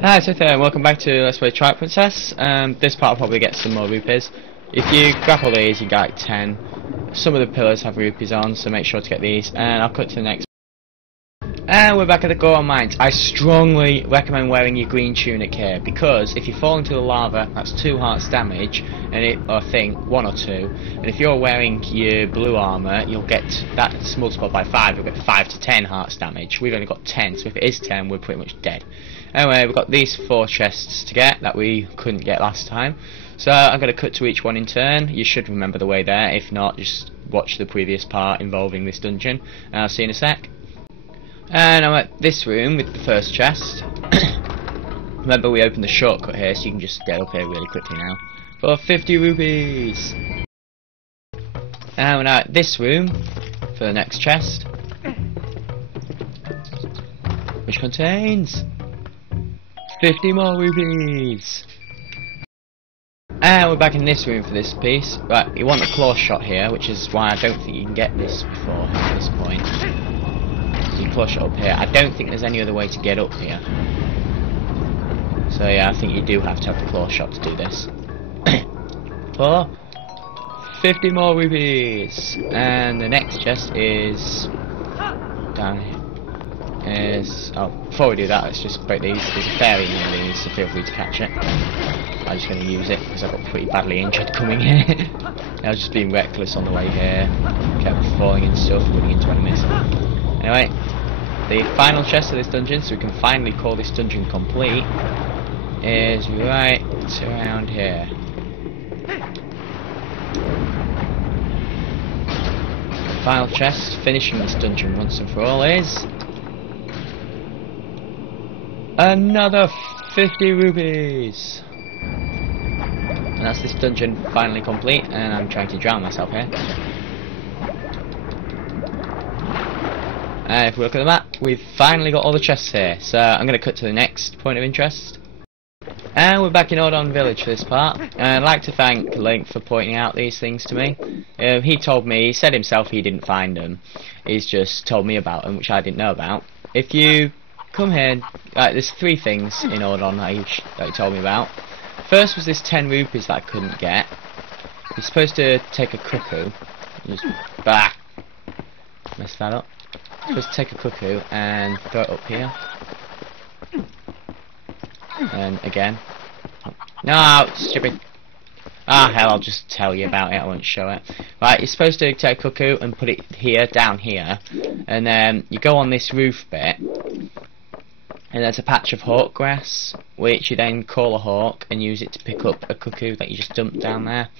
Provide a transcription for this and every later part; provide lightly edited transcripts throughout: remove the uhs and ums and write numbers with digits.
Hi, Swithe, and welcome back to Let's Play Twilight Princess. This part will probably get some more rupees. If you grapple these, you get like 10. Some of the pillars have rupees on, so make sure to get these. And I'll cut to the next. And we're back at the Goron mines. I strongly recommend wearing your green tunic here, because if you fall into the lava, that's 2 hearts damage, and I think 1 or 2. And if you're wearing your blue armour, you'll get that's multiplied by 5. You'll get 5 to 10 hearts damage. We've only got 10, so if it is 10, we're pretty much dead. Anyway, we've got these 4 chests to get that we couldn't get last time. So I'm going to cut to each one in turn. You should remember the way there. If not, just watch the previous part involving this dungeon. And I'll see you in a sec. And I'm at this room with the first chest. Remember, we opened the shortcut here, so you can just get up here really quickly now. For 50 rupees! And we're now at this room for the next chest, which contains 50 more rupees! And we're back in this room for this piece. Right, you want a claw shot here, which is why I don't think you can get this before at this point. You claw shot up here. I don't think there's any other way to get up here. So yeah, I think you do have to have the claw shot to do this. For 50 more rupees! And the next chest is down here. Before we do that, let's just break these. There's a fairy near these, so feel free to catch it. I'm just going to use it because I got pretty badly injured coming here. I was just being reckless on the way here, kept falling and stuff, running into enemies. Anyway, the final chest of this dungeon, so we can finally call this dungeon complete, is right around here. The final chest, finishing this dungeon once and for all, is another 50 rupees! And that's this dungeon finally complete, and I'm trying to drown myself here. And if we look at the map, we've finally got all the chests here, so I'm going to cut to the next point of interest. And we're back in Ordon Village for this part, and I'd like to thank Link for pointing out these things to me. He said himself he didn't find them, he's just told me about them, which I didn't know about. If you come here, there's 3 things in Ordon that he told me about. First was this 10 rupees that I couldn't get. You're supposed to take a cuckoo. Just messed that up. You're supposed to take a cuckoo and throw it up here. And again. No, stupid. Hell, I'll just tell you about it, I won't show it. Right, you're supposed to take a cuckoo and put it here, down here. And then you go on this roof bit. And there's a patch of hawk grass, which you then call a hawk and use it to pick up a cuckoo that you just dumped down there.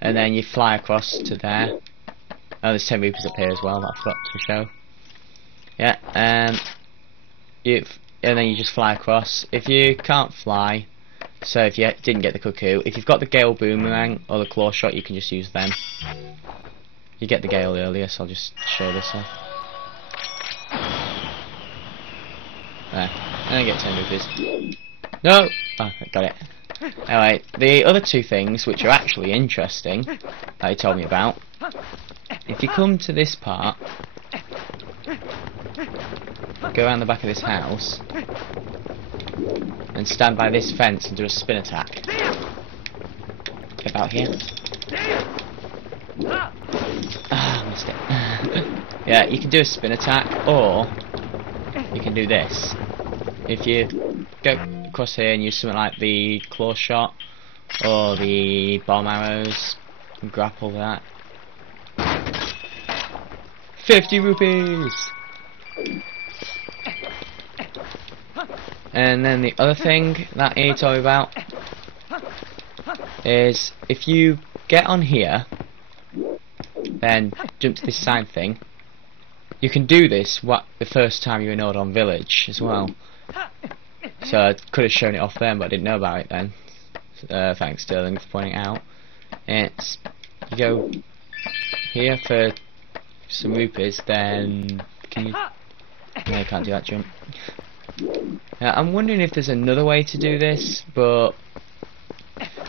And then you fly across to there. Oh, there's 10 rupees up here as well that I forgot to show. Yeah, and then you just fly across. If you can't fly, so if you didn't get the cuckoo, if you've got the gale boomerang or the claw shot, you can just use them. You get the gale earlier, so I'll just show this off. There. And I get 10 rupees. No! Oh, I got it. Anyway, the other 2 things, which are actually interesting, that he told me about. If you come to this part, go around the back of this house, and stand by this fence and do a spin attack. Get about here. Missed it. Yeah, you can do a spin attack, or you can do this. If you go across here and use something like the claw shot or the bomb arrows and grapple that. 50 rupees! And then the other thing that I need to tell you about is if you get on here, then jump to this side thing. You can do this the first time you're in Ordon Village as well. So I could have shown it off then, but I didn't know about it then. Thanks Sterling for pointing it out. It's you go here for some rupees, then can you? No, you can't do that jump. Now, I'm wondering if there's another way to do this, but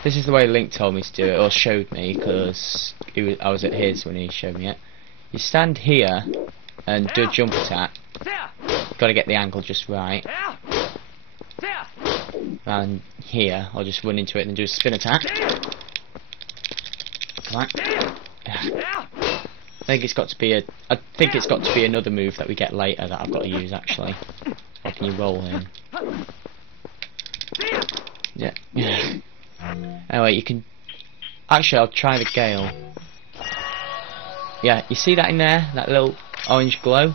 this is the way Link told me to do it, or showed me, because I was at his when he showed me it. You stand here and do a jump attack. Got to get the angle just right. around here, I'll just run into it and do a spin attack. Come on. I think it's got to be another move that we get later that I've got to use actually. Or can you roll in? Yeah. Anyway, you can. Actually, I'll try the gale. Yeah, you see that in there? That little orange glow?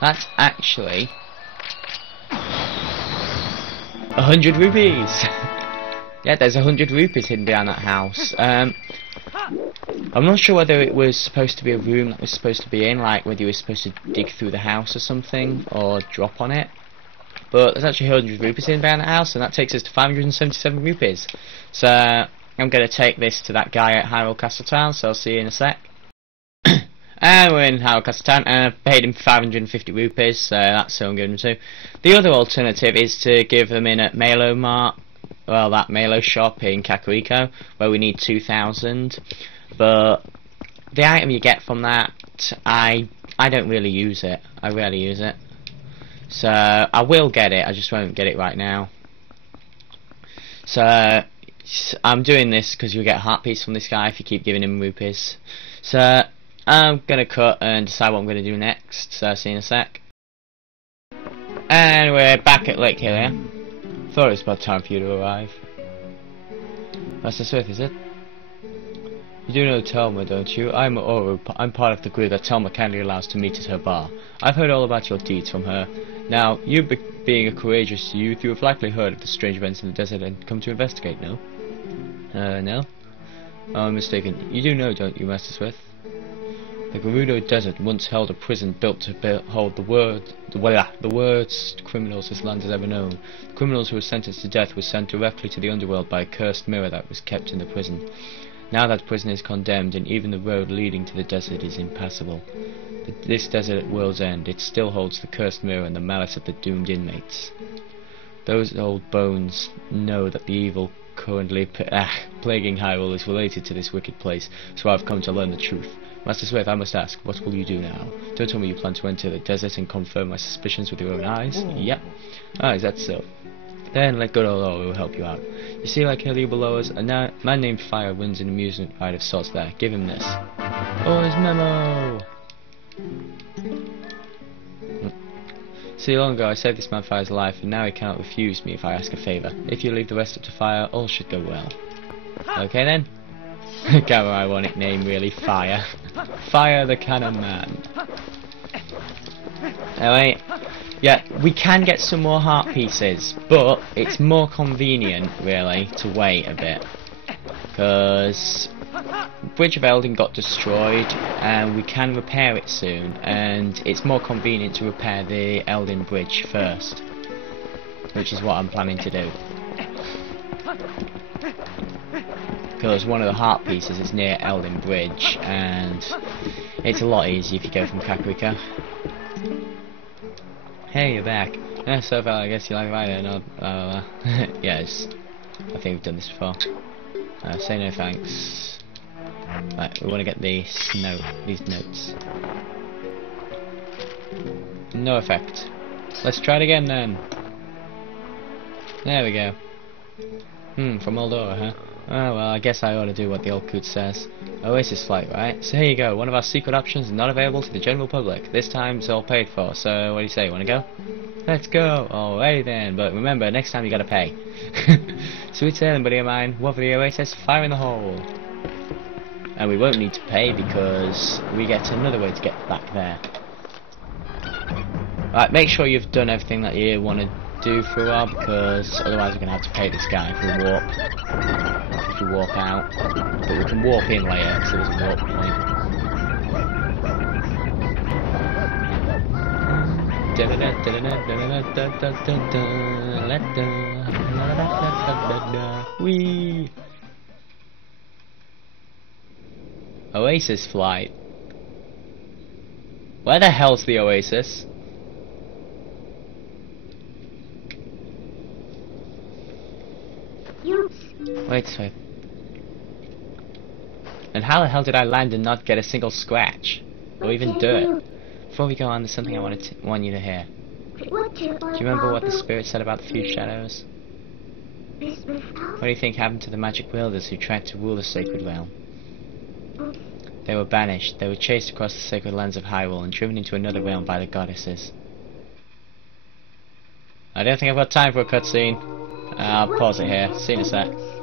That's actually 100 rupees! Yeah, there's 100 rupees hidden behind that house. I'm not sure whether it was supposed to be a room that was supposed to be in, like whether you were supposed to dig through the house or something, or drop on it. But there's actually 100 rupees hidden behind that house, and that takes us to 577 rupees. So, I'm going to take this to that guy at Hyrule Castle Town, so I'll see you in a sec. And we're in Hyrule Castle Town, and I've paid him 550 rupees, so that's who I'm giving them to. The other alternative is to give them in at Malo Mart, well, that Malo shop in Kakariko, where we need 2,000. But the item you get from that, I don't really use it. I rarely use it. So I will get it, I just won't get it right now. So I'm doing this because you'll get a heart piece from this guy if you keep giving him rupees. So I'm gonna cut and decide what I'm gonna do next. So see you in a sec. And we're back at Lake Hylia. Thought it was about time for you to arrive. Master Swithe, is it? You do know Telma, don't you? I'm part of the group that Telma kindly allows to meet at her bar. I've heard all about your deeds from her. Now, you being a courageous youth, you have likely heard of the strange events in the desert and come to investigate, no? No? Oh, I'm mistaken. You do know, don't you, Master Swithe? The Gerudo Desert once held a prison built to hold the worst criminals this land has ever known. The criminals who were sentenced to death were sent directly to the underworld by a cursed mirror that was kept in the prison. Now that prison is condemned, and even the road leading to the desert is impassable. This desert at world's end, it still holds the cursed mirror and the malice of the doomed inmates. Those old bones know that the evil currently plaguing Hyrule is related to this wicked place, so I've come to learn the truth. Master Swithe, I must ask, what will you do now? Don't tell me you plan to enter the desert and confirm my suspicions with your own eyes? Yep. Ah, is that so? Then let Goron will help you out. You see, like Hylia below us, a man named Fire runs an amusement ride of sorts there. Give him this. Oh, his memo! See, long ago I saved this man Fire's life, and now he cannot refuse me if I ask a favour. If you leave the rest up to Fire, all should go well. Okay then? Kind of ironic name, really. Fire. Fire the Cannon Man. Anyway, yeah, we can get some more heart pieces, but it's more convenient, really, to wait a bit. Because Bridge of Eldin got destroyed, and we can repair it soon, and it's more convenient to repair the Eldin Bridge first, which is what I'm planning to do. Because one of the heart pieces is near Eldin Bridge, and it's a lot easier if you go from Kakariko. Hey, you're back. So far, I guess you like riding, no? Yes, I think we've done this before. Say no thanks. Right, we want to get these notes. No effect. Let's try it again then. There we go. From Moldova, huh? Oh well, I guess I ought to do what the old coot says. Oasis flight, right? So here you go, one of our secret options is not available to the general public. This time it's all paid for, so what do you say, wanna go? Let's go! Alrighty then, but remember, next time you gotta pay. Sweet sailing, buddy of mine. What for the Oasis? Fire in the hole! And we won't need to pay because we get another way to get back there. Right, make sure you've done everything that you want to do for a while, because otherwise we're going to have to pay this guy if we walk out. But we can walk in later, so there's a walk point. Whee! Oasis flight. Where the hell's the Oasis? Wait. And how the hell did I land and not get a single scratch? Or even dirt? Before we go on, there's something I want you to hear. Do you remember what the spirit said about the few shadows? What do you think happened to the magic wielders who tried to rule the sacred realm? They were banished. They were chased across the sacred lands of Hyrule and driven into another realm by the goddesses. I don't think I've got time for a cutscene. I'll pause it here. See you in a sec.